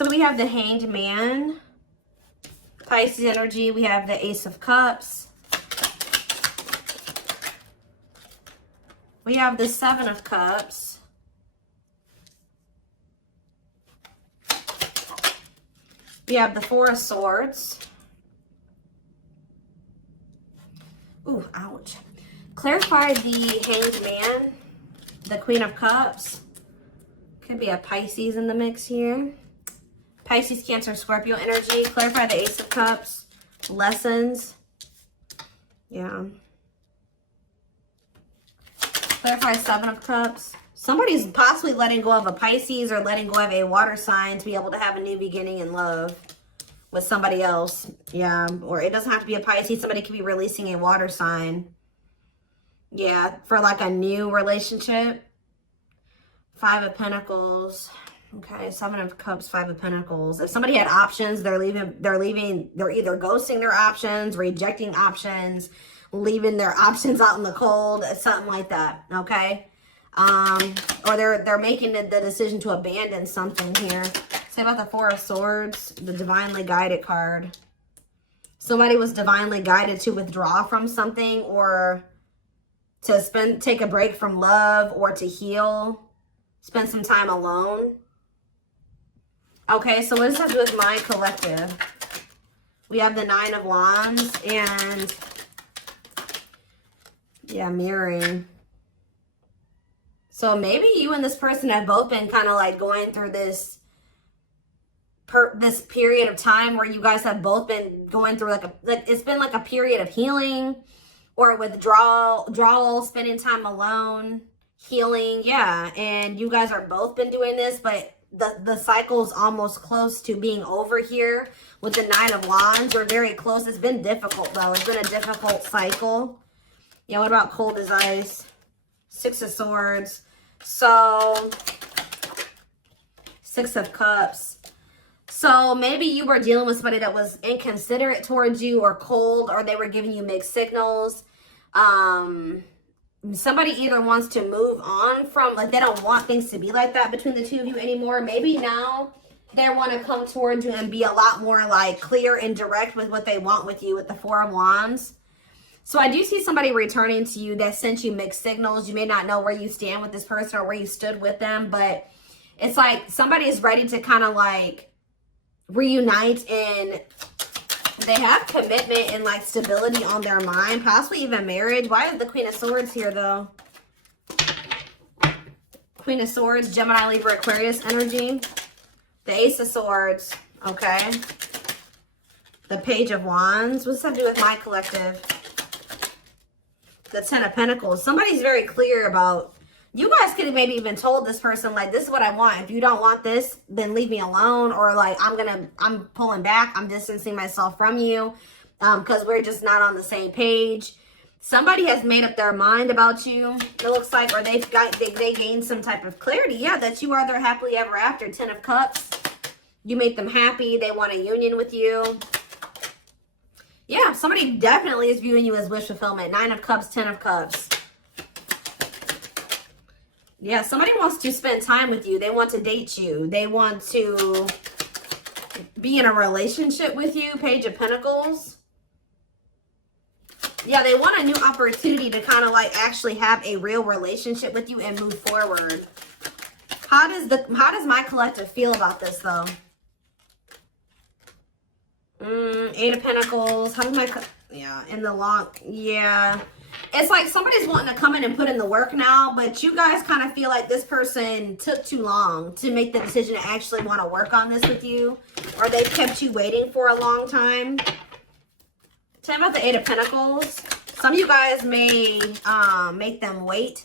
So we have the Hanged Man, Pisces energy. We have the Ace of Cups. We have the Seven of Cups. We have the Four of Swords. Ooh, ouch. Clarify the Hanged Man, the Queen of Cups. Could be a Pisces in the mix here. Pisces, Cancer, Scorpio energy. Clarify the Ace of Cups. Lessons. Yeah. Clarify Seven of Cups. Somebody's possibly letting go of a Pisces or letting go of a water sign to be able to have a new beginning in love with somebody else. Yeah. Or it doesn't have to be a Pisces. Somebody could be releasing a water sign. Yeah. For like a new relationship. Five of Pentacles. Okay, Seven of Cups, Five of Pentacles. If somebody had options, they're either ghosting their options, rejecting options, leaving their options out in the cold, something like that, okay? Or they're making the decision to abandon something here. Say about the Four of Swords, the Divinely Guided card. Somebody was divinely guided to withdraw from something or to take a break from love or to heal, spend some time alone. Okay, so what does that do with my collective? We have the Nine of Wands and, yeah, mirroring. So maybe you and this person have both been kind of like going through this period of time where you guys have both been going through it's been like a period of healing or withdrawal, spending time alone, healing, yeah. And you guys are both been doing this, but the cycle's almost close to being over here with the Nine of Wands. We're very close. It's been difficult, though. It's been a difficult cycle. Yeah, what about cold as ice? Six of Swords. So, Six of Cups. So, maybe you were dealing with somebody that was inconsiderate towards you or cold, or they were giving you mixed signals. Somebody either wants to move on from, like, they don't want things to be like that between the two of you anymore. Maybe now they want to come towards you and be a lot more, like, clear and direct with what they want with you with the Four of Wands. So I do see somebody returning to you that sent you mixed signals. You may not know where you stand with this person or where you stood with them, but it's like somebody is ready to kind of, like, reunite, and they have commitment and like stability on their mind, possibly even marriage. Why is the Queen of Swords here though? Queen of Swords, Gemini, Libra, Aquarius energy. The Ace of Swords, okay. The Page of Wands. What's that do with my collective? The Ten of Pentacles. Somebody's very clear about, you guys could have maybe even told this person, like, this is what I want. If you don't want this, then leave me alone. Or like, I'm pulling back. I'm distancing myself from you because we're just not on the same page. Somebody has made up their mind about you, it looks like, or they gained some type of clarity. Yeah, that you are their happily ever after. Ten of Cups. You make them happy. They want a union with you. Yeah, somebody definitely is viewing you as wish fulfillment. Nine of Cups, Ten of Cups. Yeah, somebody wants to spend time with you. They want to date you. They want to be in a relationship with you. Page of Pentacles. Yeah, they want a new opportunity to kind of like actually have a real relationship with you and move forward. How does my collective feel about this though? Eight of Pentacles. How does in the long, yeah. It's like somebody's wanting to come in and put in the work now, but you guys kind of feel like this person took too long to make the decision to actually want to work on this with you, or they've kept you waiting for a long time. Tell me about the Eight of Pentacles. Some of you guys may make them wait.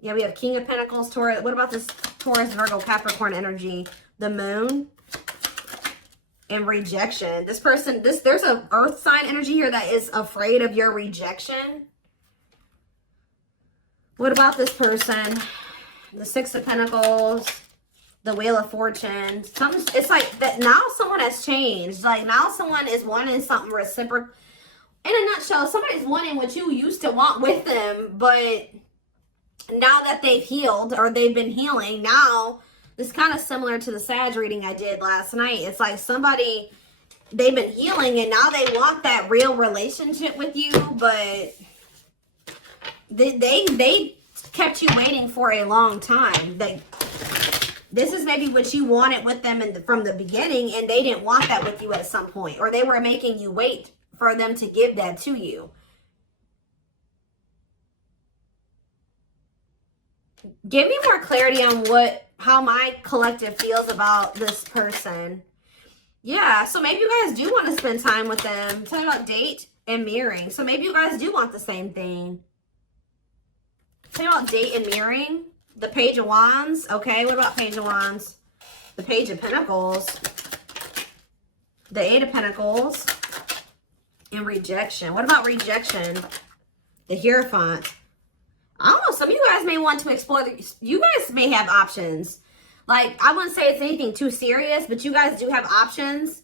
Yeah, we have King of Pentacles, Taurus. What about this Taurus, Virgo, Capricorn energy? The Moon. And rejection. This person, there's an earth sign energy here that is afraid of your rejection. What about this person? The Six of Pentacles, the Wheel of Fortune. It's like that now someone has changed. Like now someone is wanting something reciprocal. In a nutshell, somebody's wanting what you used to want with them, but now that they've healed or they've been healing, now It's kind of similar to the Sag reading I did last night. It's like somebody, they've been healing and now they want that real relationship with you, but they kept you waiting for a long time. This is maybe what you wanted with them from the beginning, and they didn't want that with you at some point, or they were making you wait for them to give that to you. Give me more clarity on how my collective feels about this person. Yeah, so maybe you guys do want to spend time with them. Talking about date and mirroring. So maybe you guys do want the same thing. Talking about date and mirroring. The Page of Wands. Okay, what about Page of Wands? The Page of Pentacles. The Eight of Pentacles. And rejection. What about rejection? The Hierophant. I don't know. Some of you guys may want to explore. You guys may have options. Like, I wouldn't say it's anything too serious, but you guys do have options.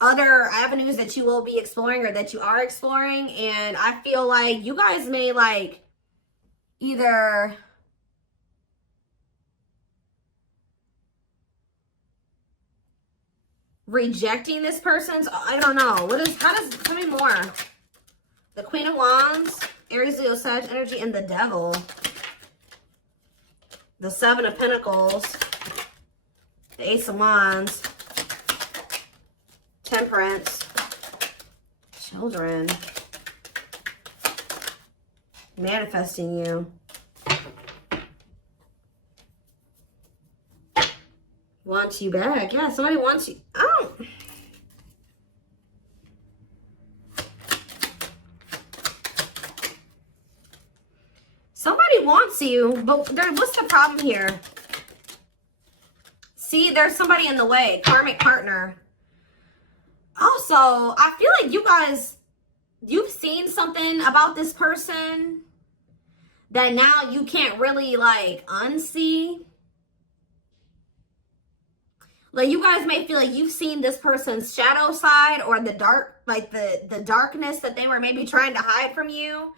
Other avenues that you will be exploring or that you are exploring. And I feel like you guys may, like, either rejecting this person's, I don't know. Tell me more. The Queen of Wands, Aries, Leo, Sag energy, and the Devil. The Seven of Pentacles, the Ace of Wands, Temperance, Children, manifesting you. Wants you back. Yeah, somebody wants you. Oh. Somebody wants you, but what's the problem here? See, there's somebody in the way. Karmic partner. Also, I feel like you guys, you've seen something about this person that now you can't really, like, unsee. Like, you guys may feel like you've seen this person's shadow side or the dark, like the darkness that they were maybe trying to hide from you.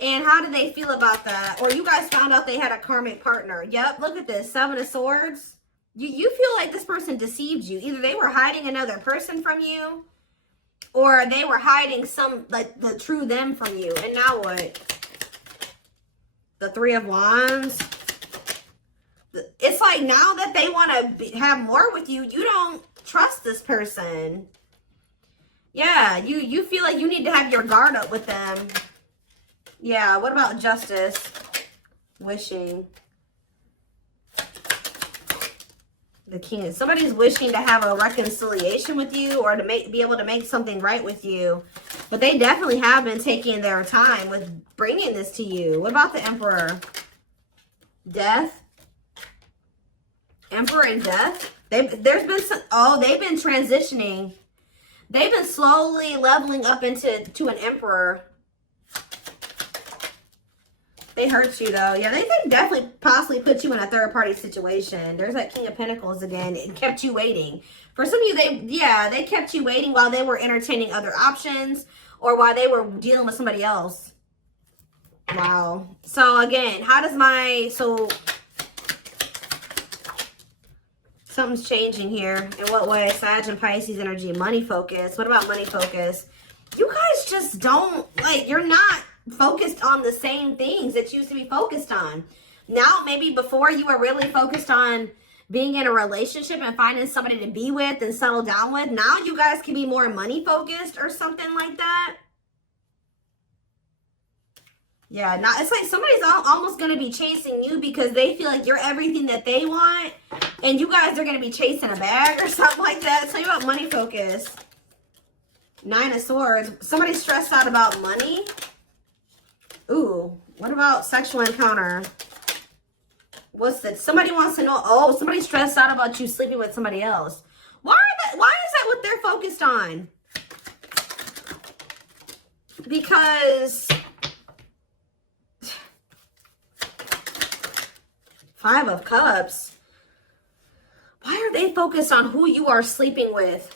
And how did they feel about that? Or you guys found out they had a karmic partner. Yep, look at this. Seven of Swords. You feel like this person deceived you. Either they were hiding another person from you, or they were hiding like, the true them from you. And now what? The Three of Wands. It's like now that they want to have more with you, you don't trust this person. Yeah, you feel like you need to have your guard up with them. Yeah, what about Justice? Wishing. The King. Somebody's wishing to have a reconciliation with you or to be able to make something right with you. But they definitely have been taking their time with bringing this to you. What about the Emperor? Death. Emperor and Death. They've been transitioning. They've been slowly leveling up to an Emperor. They hurt you though. Yeah, they definitely possibly put you in a third party situation. There's that King of Pentacles again. It kept you waiting. For some of you, they kept you waiting while they were entertaining other options or while they were dealing with somebody else. Wow. So again, something's changing here. In what way? Sag and Pisces energy. Money focus. What about money focus? You guys just don't, like, you're not focused on the same things that you used to be focused on. Now, maybe before you were really focused on being in a relationship and finding somebody to be with and settle down with. Now you guys can be more money focused or something like that. Yeah, now it's like somebody's almost going to be chasing you because they feel like you're everything that they want. And you guys are going to be chasing a bag or something like that. Tell you about money focus. Nine of Swords. Somebody's stressed out about money. Ooh, what about sexual encounter? What's that? Somebody wants to know. Oh, somebody's stressed out about you sleeping with somebody else. Why is that what they're focused on? Because Five of Cups. Why are they focused on who you are sleeping with?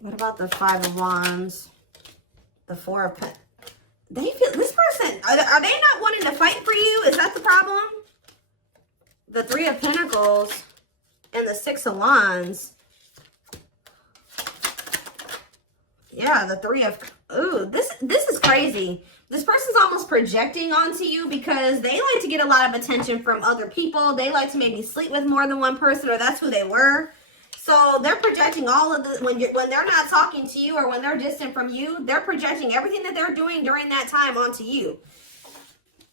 What about the Five of Wands? The Four of They feel, this person, are they not wanting to fight for you? Is that the problem? The Three of Pentacles and the Six of Wands. Yeah, the Three of, ooh, this is crazy. This person's almost projecting onto you because they like to get a lot of attention from other people. They like to maybe sleep with more than one person, or that's who they were. So they're projecting all of the, when they're not talking to you or when they're distant from you, they're projecting everything that they're doing during that time onto you.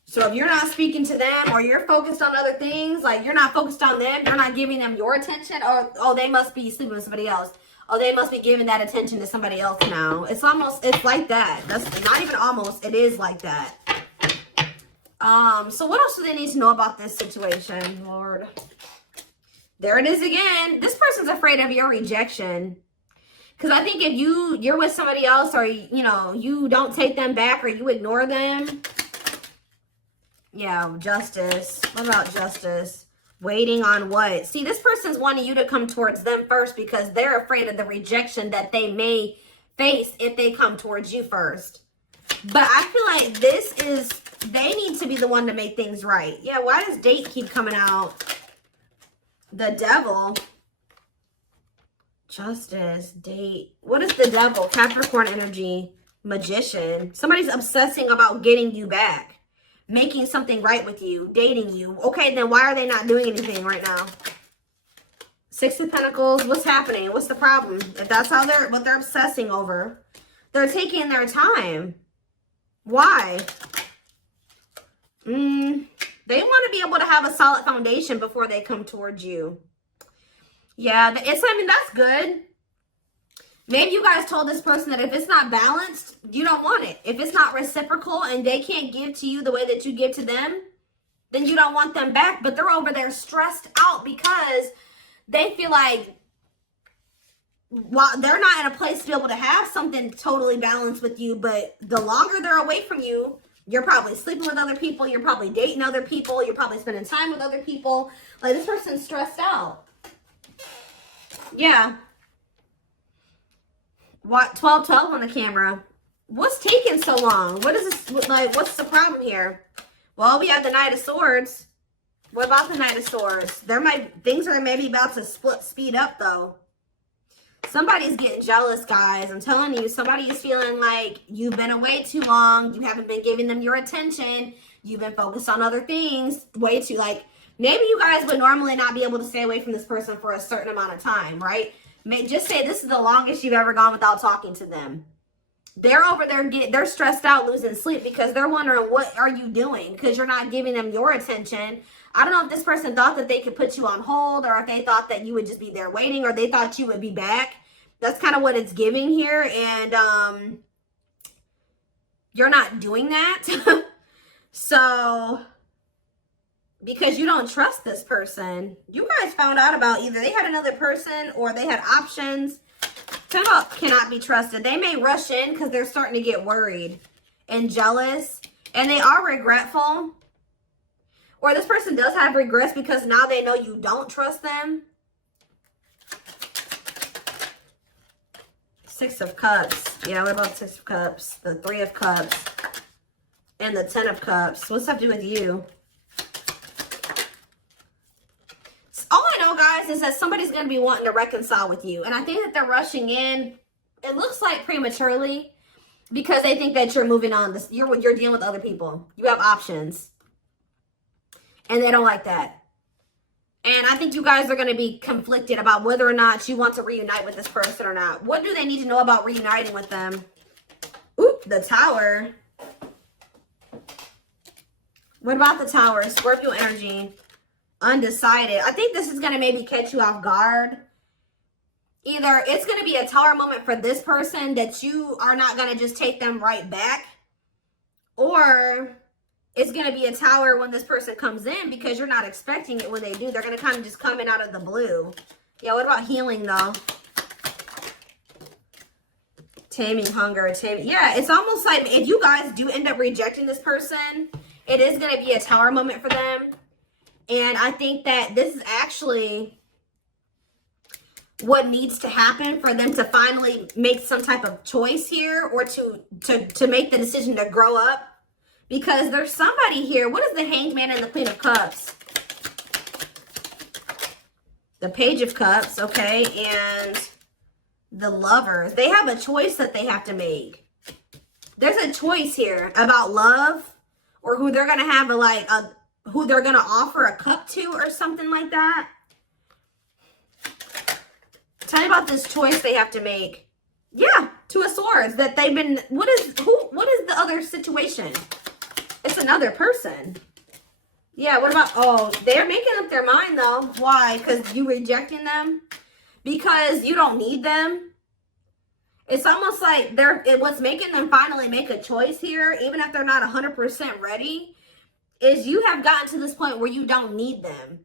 So if you're not speaking to them or you're focused on other things, like you're not focused on them, you're not giving them your attention, or, oh, they must be sleeping with somebody else. Oh, they must be giving that attention to somebody else now. It's almost, it's like that. That's not even almost, it is like that. So what else do they need to know about this situation, Lord? There it is again. This person's afraid of your rejection. Because I think if you're with somebody else, or, you know, you don't take them back or you ignore them. Yeah, Justice. What about Justice? Waiting on what? See, this person's wanting you to come towards them first because they're afraid of the rejection that they may face if they come towards you first. But I feel like this is, they need to be the one to make things right. Yeah, why does date keep coming out? The Devil. Justice, date. What is the Devil? Capricorn energy. Magician. Somebody's obsessing about getting you back. Making something right with you, dating you. Okay, then why are they not doing anything right now? Six of Pentacles, what's happening? What's the problem? If that's how what they're obsessing over, they're taking their time. Why? They want to be able to have a solid foundation before they come towards you. Yeah, I mean, that's good. Maybe you guys told this person that if it's not balanced, you don't want it. If it's not reciprocal and they can't give to you the way that you give to them, then you don't want them back. But they're over there stressed out because they feel like, while they're not in a place to be able to have something totally balanced with you, but the longer they're away from you, you're probably sleeping with other people, you're probably dating other people, you're probably spending time with other people. Like, this person's stressed out. Yeah. What? 1212 on the camera. What's taking so long? What is this, like, what's the problem here? Well, we have the Knight of Swords. What about the Knight of Swords? Things are maybe about to speed up, though. Somebody's getting jealous, guys. I'm telling you, somebody is feeling like you've been away too long. You haven't been giving them your attention. You've been focused on other things way too, like, maybe you guys would normally not be able to stay away from this person for a certain amount of time, right? Just say this is the longest you've ever gone without talking to them. They're over there, they're stressed out, losing sleep because they're wondering, what are you doing? Because you're not giving them your attention. I don't know if this person thought that they could put you on hold, or if they thought that you would just be there waiting, or they thought you would be back. That's kind of what it's giving here. And you're not doing that. So, because you don't trust this person. You guys found out about either they had another person or they had options. Cannot be trusted. They may rush in because they're starting to get worried and jealous. And they are regretful. Or this person does have regrets because now they know you don't trust them. Six of Cups. Yeah, what about Six of Cups? The Three of Cups. And the Ten of Cups. What's that have to do with you? All I know, guys, is that somebody's going to be wanting to reconcile with you. And I think that they're rushing in, it looks like prematurely, because they think that you're moving on. You're dealing with other people. You have options. And they don't like that. And I think you guys are going to be conflicted about whether or not you want to reunite with this person or not. What do they need to know about reuniting with them? Oop, the Tower. What about the Tower? Scorpio energy. Undecided. I think this is going to maybe catch you off guard. Either it's going to be a Tower moment for this person that you are not going to just take them right back. Or it's going to be a Tower when this person comes in because you're not expecting it when they do. They're going to kind of just come in out of the blue. Yeah, what about healing though? Taming hunger. Yeah, it's almost like if you guys do end up rejecting this person, it is going to be a Tower moment for them. And I think that this is actually, what needs to happen for them to finally make some type of choice here, or to make the decision to grow up. Because there's somebody here. What is the Hanged Man and the Queen of Cups? The Page of Cups, okay, and the Lovers. They have a choice that they have to make. There's a choice here about love, or who they're gonna have who they're gonna offer a cup to, or something like that. Tell me about this choice they have to make. Yeah, Two of Swords. That they've been. What is the other situation? It's another person. Yeah, what about, oh, they're making up their mind though. Why? Because you rejecting them? Because you don't need them? It's almost like what's making them finally make a choice here, even if they're not 100% ready, is you have gotten to this point where you don't need them.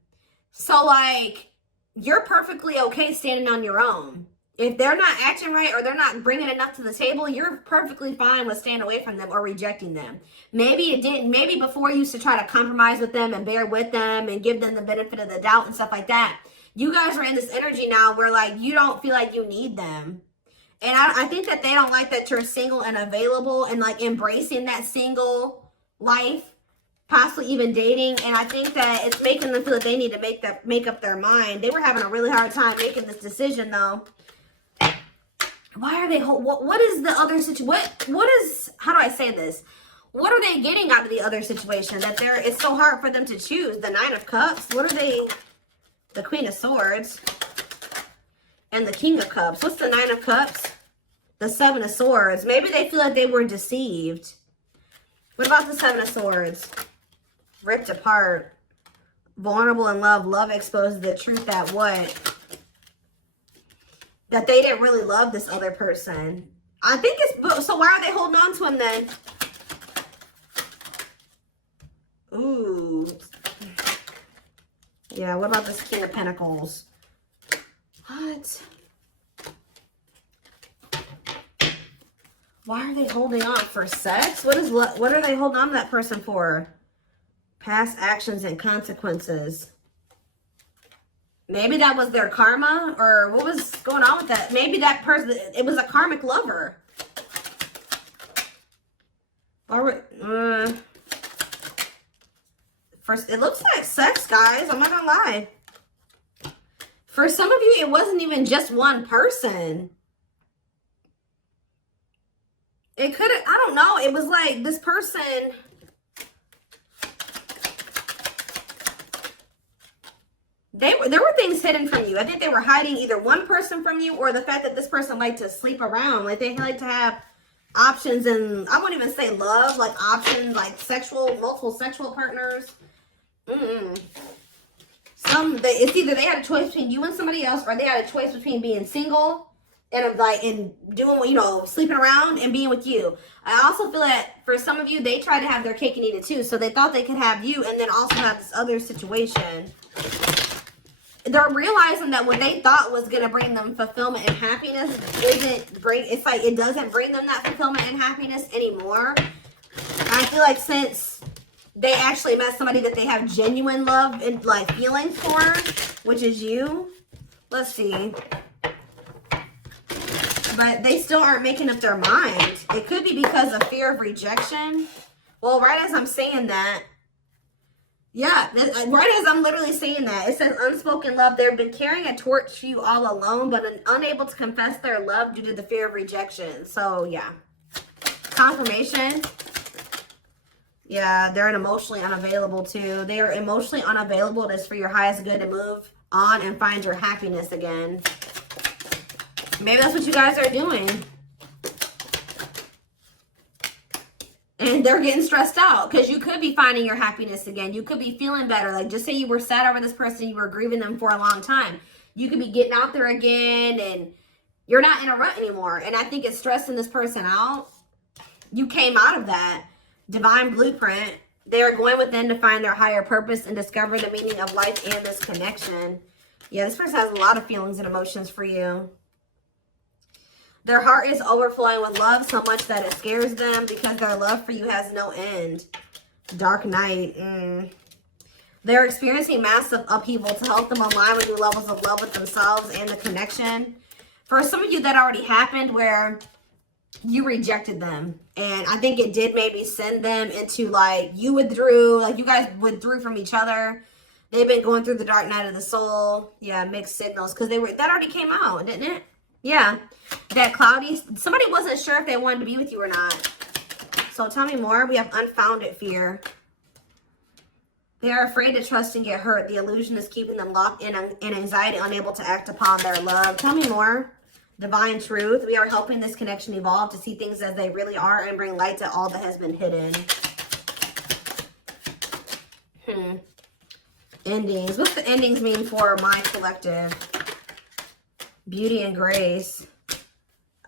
So like, you're perfectly okay standing on your own. If they're not acting right, or they're not bringing enough to the table, you're perfectly fine with staying away from them or rejecting them. Maybe before you used to try to compromise with them and bear with them and give them the benefit of the doubt and stuff like that. You guys are in this energy now where like you don't feel like you need them. And I think that they don't like that you're single and available and like embracing that single life, possibly even dating. And I think that it's making them feel that they need to make up their mind. They were having a really hard time making this decision though. Why are they, what is the other situation? What is, how do I say this? What are they getting out of the other situation that it's so hard for them to choose? The Nine of Cups. What are they, the Queen of Swords and the King of Cups. What's the Nine of Cups? The Seven of Swords. Maybe they feel like they were deceived. What about the Seven of Swords? Ripped apart. Vulnerable in love. Love exposes the truth that what? That they didn't really love this other person. I think it's, so why are they holding on to him then? Ooh. Yeah, what about this King of Pentacles? What? Why are they holding on? For sex? What are they holding on to that person for? Past actions and consequences. Maybe that was their karma, or what was going on with that? Maybe that person, it was a karmic lover. Or, first, it looks like sex, guys. I'm not gonna lie. For some of you, it wasn't even just one person. It could have, I don't know. It was like this person. There were things hidden from you. I think they were hiding either one person from you, or the fact that this person liked to sleep around. Like they like to have options, and I wouldn't even say love, like options, like multiple sexual partners. It's either they had a choice between you and somebody else, or they had a choice between being single and doing, sleeping around and being with you. I also feel that for some of you, they tried to have their cake and eat it too. So they thought they could have you and then also have this other situation. They're realizing that what they thought was going to bring them fulfillment and happiness it's like it doesn't bring them that fulfillment and happiness anymore. And I feel like since they actually met somebody that they have genuine love and like feelings for, which is you. Let's see. But they still aren't making up their mind. It could be because of fear of rejection. Well, right as I'm saying that, yeah, right as I'm literally saying that, it says unspoken love. They've been carrying a torch for you all alone, but unable to confess their love due to the fear of rejection. So, yeah. Confirmation. Yeah, they're emotionally unavailable too. They are emotionally unavailable. It is for your highest good to move on and find your happiness again. Maybe that's what you guys are doing. And they're getting stressed out because you could be finding your happiness again. You could be feeling better. Like just say you were sad over this person, you were grieving them for a long time. You could be getting out there again and you're not in a rut anymore. And I think it's stressing this person out. You came out of that divine blueprint. They are going within to find their higher purpose and discover the meaning of life and this connection. Yeah, this person has a lot of feelings and emotions for you. Their heart is overflowing with love so much that it scares them because their love for you has no end. Dark Knight. They're experiencing massive upheaval to help them align with new levels of love with themselves and the connection. For some of you, that already happened where you rejected them. And I think it did maybe send them into like, you withdrew, like you guys withdrew from each other. They've been going through the dark night of the soul. Yeah, mixed signals. Because that already came out, didn't it? Yeah. That cloudy, somebody wasn't sure if they wanted to be with you or not. So tell me more. We have unfounded fear. They are afraid to trust and get hurt. The illusion is keeping them locked in anxiety, unable to act upon their love. Tell me more. Divine truth. We are helping this connection evolve to see things as they really are and bring light to all that has been hidden. Endings. What's the endings mean for my collective? Beauty and grace.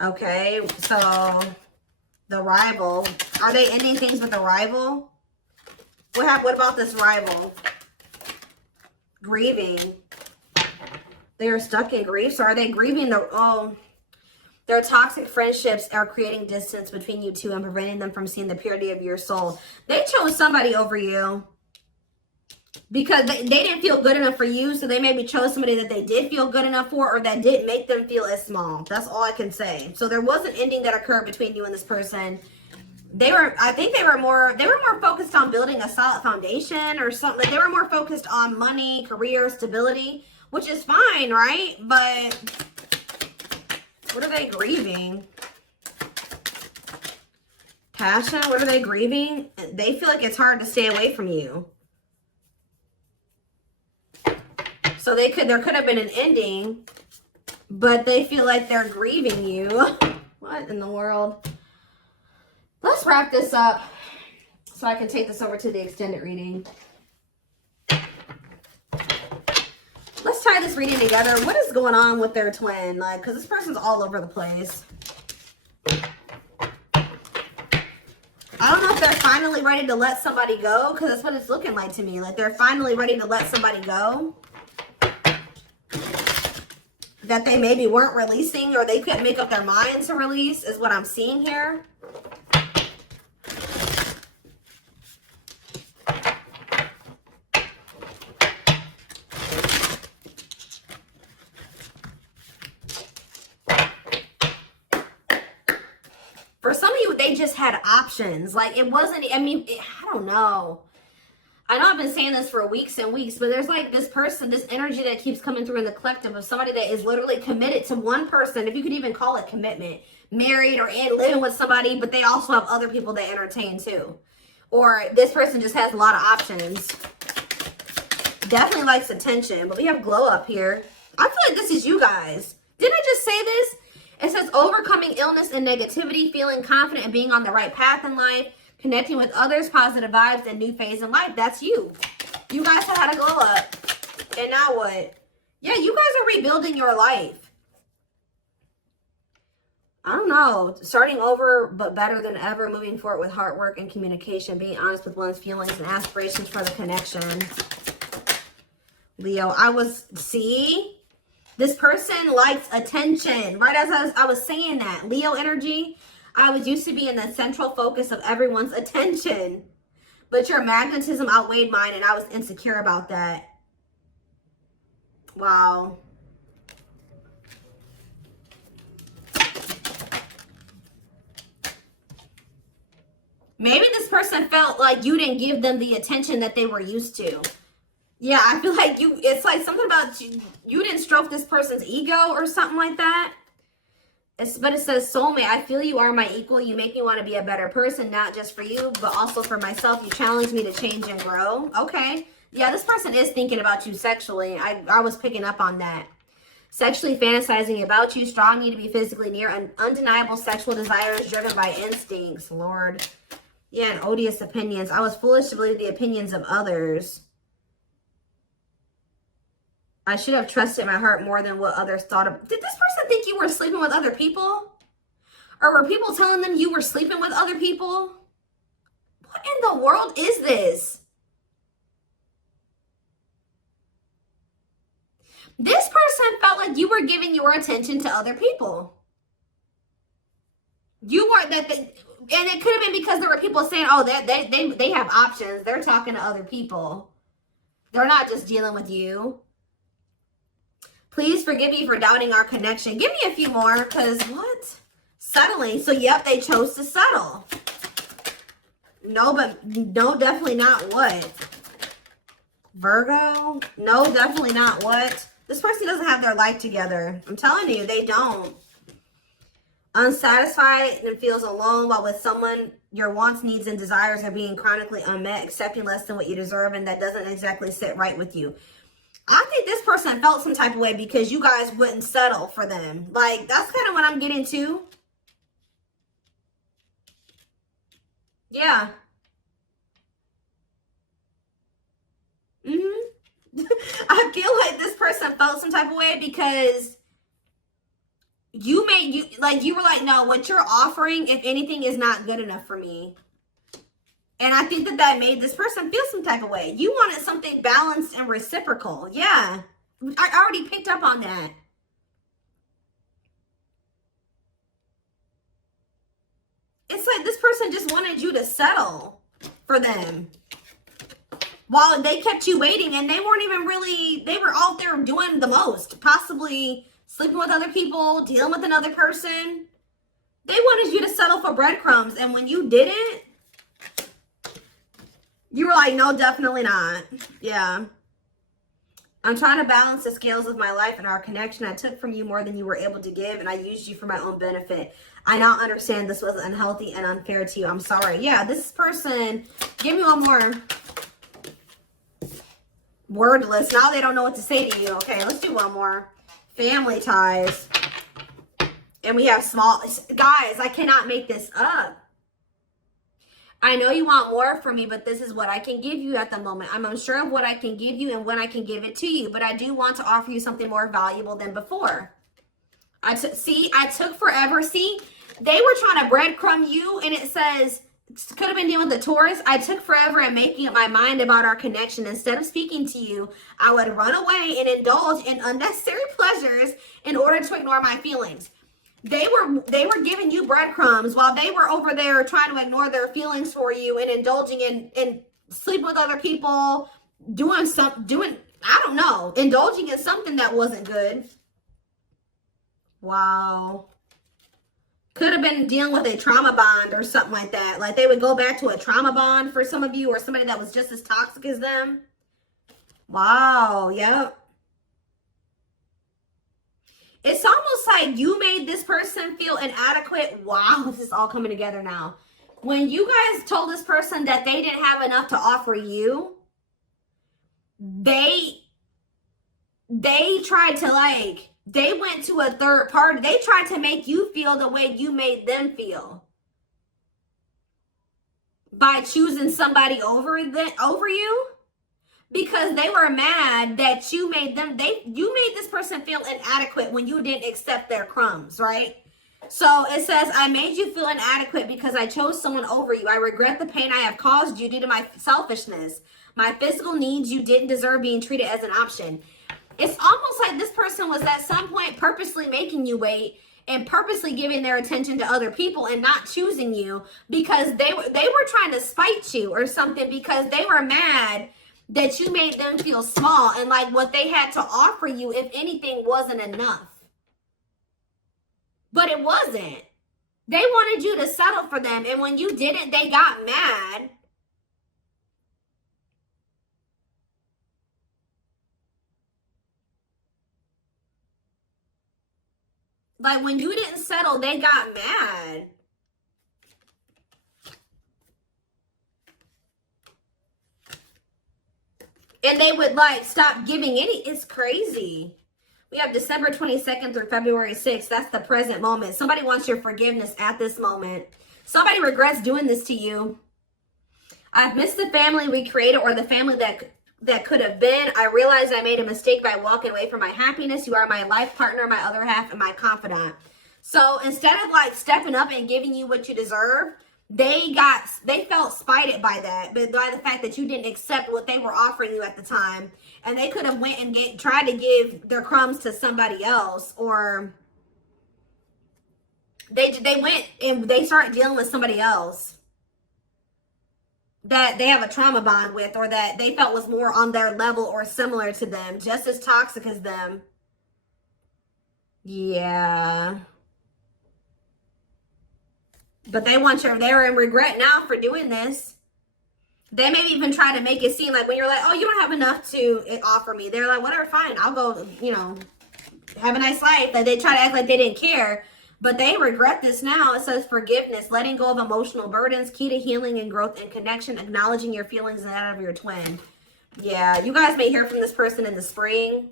Okay, so the rival. Are they ending things with a rival? What about this rival? Grieving. They are stuck in grief. So are they grieving their toxic friendships are creating distance between you two and preventing them from seeing the purity of your soul. They chose somebody over you because they didn't feel good enough for you. So they maybe chose somebody that they did feel good enough for, or that didn't make them feel as small. That's all I can say. So there was an ending that occurred between you and this person. I think they were more focused on building a solid foundation or something. They were more focused on money, career, stability, which is fine, right? But what are they grieving? Passion, what are they grieving? They feel like it's hard to stay away from you. So there could have been an ending, but they feel like they're grieving you. What in the world? Let's wrap this up so I can take this over to the extended reading. Let's tie this reading together. What is going on with their twin? Like, because this person's all over the place. I don't know if they're finally ready to let somebody go, because that's what it's looking like to me. Like, they're finally ready to let somebody go that they maybe weren't releasing, or they couldn't make up their minds to release, is what I'm seeing here. For some of you, they just had options. Like, it wasn't, I don't know. I know I've been saying this for weeks and weeks, but there's like this person, this energy that keeps coming through in the collective of somebody that is literally committed to one person, if you could even call it commitment, married or living with somebody, but they also have other people they entertain too. Or this person just has a lot of options. Definitely likes attention, but we have glow up here. I feel like this is you guys. Didn't I just say this? It says overcoming illness and negativity, feeling confident and being on the right path in life, connecting with others, positive vibes, and new phase in life. That's you. You guys have had a glow up. And now what? Yeah, you guys are rebuilding your life. I don't know. Starting over, but better than ever. Moving forward with hard work and communication. Being honest with one's feelings and aspirations for the connection. Leo, see? This person likes attention. Right as I was saying that. Leo energy. I was used to be in the central focus of everyone's attention. But your magnetism outweighed mine, and I was insecure about that. Wow. Maybe this person felt like you didn't give them the attention that they were used to. Yeah, I feel like it's like something about you didn't stroke this person's ego or something like that. But it says, soulmate, I feel you are my equal. You make me want to be a better person, not just for you, but also for myself. You challenge me to change and grow. Okay. Yeah, this person is thinking about you sexually. I was picking up on that. Sexually fantasizing about you, strong need to be physically near, and undeniable sexual desires driven by instincts. Lord. Yeah, and odious opinions. I was foolish to believe the opinions of others. I should have trusted my heart more than what others thought of. Did this person think you were sleeping with other people? Or were people telling them you were sleeping with other people? What in the world is this? This person felt like you were giving your attention to other people. You weren't and it could have been because there were people saying, oh, they have options. They're talking to other people. They're not just dealing with you. Please forgive me for doubting our connection. Give me a few more, because what? Settling. So, yep, they chose to settle. No, but no, definitely not what? Virgo? No, definitely not what? This person doesn't have their life together. I'm telling you, they don't. Unsatisfied and feels alone while with someone your wants, needs, and desires are being chronically unmet, accepting less than what you deserve, and that doesn't exactly sit right with you. I think this person felt some type of way because you guys wouldn't settle for them. Like, that's kind of what I'm getting to. Yeah. I feel like this person felt some type of way because you were like, no, what you're offering, if anything, is not good enough for me. And I think that made this person feel some type of way. You wanted something balanced and reciprocal. Yeah. I already picked up on that. It's like this person just wanted you to settle for them. While they kept you waiting, and they weren't even really, they were out there doing the most. Possibly sleeping with other people, dealing with another person. They wanted you to settle for breadcrumbs. And when you didn't, you were like, no, definitely not. Yeah. I'm trying to balance the scales of my life and our connection. I took from you more than you were able to give, and I used you for my own benefit. I now understand this was unhealthy and unfair to you. I'm sorry. Yeah, this person, give me one more. Wordless. Now they don't know what to say to you. Okay, let's do one more. Family ties. And we have small... Guys, I cannot make this up. I know you want more from me, but this is what I can give you at the moment. I'm unsure of what I can give you and when I can give it to you. But I do want to offer you something more valuable than before. I took forever. See, they were trying to breadcrumb you, and it says... Could have been dealing with the Taurus. I took forever in making up my mind about our connection. Instead of speaking to you, I would run away and indulge in unnecessary pleasures in order to ignore my feelings. They were giving you breadcrumbs while they were over there trying to ignore their feelings for you and indulging in sleeping with other people, I don't know, indulging in something that wasn't good. Wow. Could have been dealing with a trauma bond or something like that. Like they would go back to a trauma bond for some of you, or somebody that was just as toxic as them. Wow. Yep. It's almost like you made this person feel inadequate. Wow. This is all coming together now. When you guys told this person that they didn't have enough to offer you, they tried to they went to a third party. They tried to make you feel the way you made them feel. By choosing somebody over you. Because they were mad that you made this person feel inadequate when you didn't accept their crumbs, right? So it says, I made you feel inadequate because I chose someone over you. I regret the pain I have caused you due to my selfishness. My physical needs, you didn't deserve being treated as an option. It's almost like this person was at some point purposely making you wait and purposely giving their attention to other people and not choosing you because they were trying to spite you or something, because they were mad that you made them feel small and like what they had to offer you, if anything, wasn't enough. But it wasn't. They wanted you to settle for them, and when you didn't, they got mad. Like, when you didn't settle, they got mad. And they would, stop giving any. It's crazy. We have December 22nd through February 6th. That's the present moment. Somebody wants your forgiveness at this moment. Somebody regrets doing this to you. I've missed the family we created, or the family that could have been. I realized I made a mistake by walking away from my happiness. You are my life partner, my other half, and my confidant. So instead of stepping up and giving you what you deserve, they felt spited by that, but by the fact that you didn't accept what they were offering you at the time. And they could have went and tried to give their crumbs to somebody else, or they went and they started dealing with somebody else. that they have a trauma bond with, or that they felt was more on their level or similar to them, just as toxic as them. Yeah. But they're in regret now for doing this. They may even try to make it seem like when you're like, oh, you don't have enough to offer me. They're like, whatever, fine. I'll go, you know, have a nice life. Like, they try to act like they didn't care. But they regret this now. It says forgiveness, letting go of emotional burdens, key to healing and growth and connection, acknowledging your feelings and that of your twin. Yeah, you guys may hear from this person in the spring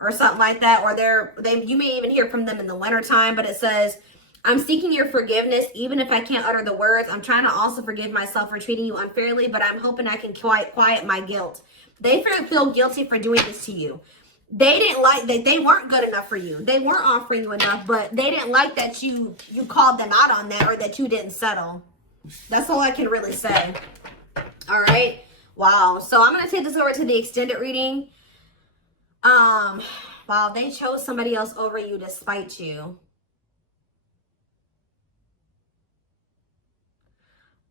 or something like that. Or you may even hear from them in the wintertime. But it says, I'm seeking your forgiveness, even if I can't utter the words. I'm trying to also forgive myself for treating you unfairly, but I'm hoping I can quiet my guilt. They feel guilty for doing this to you. They didn't like that. They weren't good enough for you. They weren't offering you enough, but they didn't like that you called them out on that, or that you didn't settle. That's all I can really say. All right. Wow. So I'm going to take this over to the extended reading. Wow, they chose somebody else over you to spite you.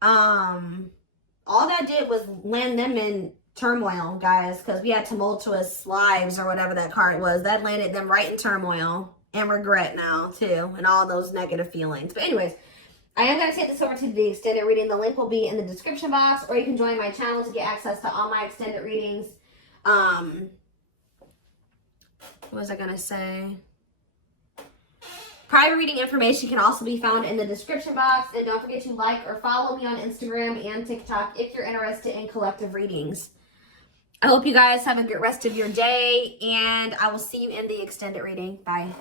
All that did was land them in turmoil, guys, because we had tumultuous lives, or whatever that card was. That landed them right in turmoil and regret now too, and all those negative feelings. But anyways, I am going to take this over to the extended reading. The link will be in the description box, or you can join my channel to get access to all my extended readings. What was I going to say? Private reading information can also be found in the description box. And don't forget to like or follow me on Instagram and TikTok if you're interested in collective readings. I hope you guys have a good rest of your day, and I will see you in the extended reading. Bye.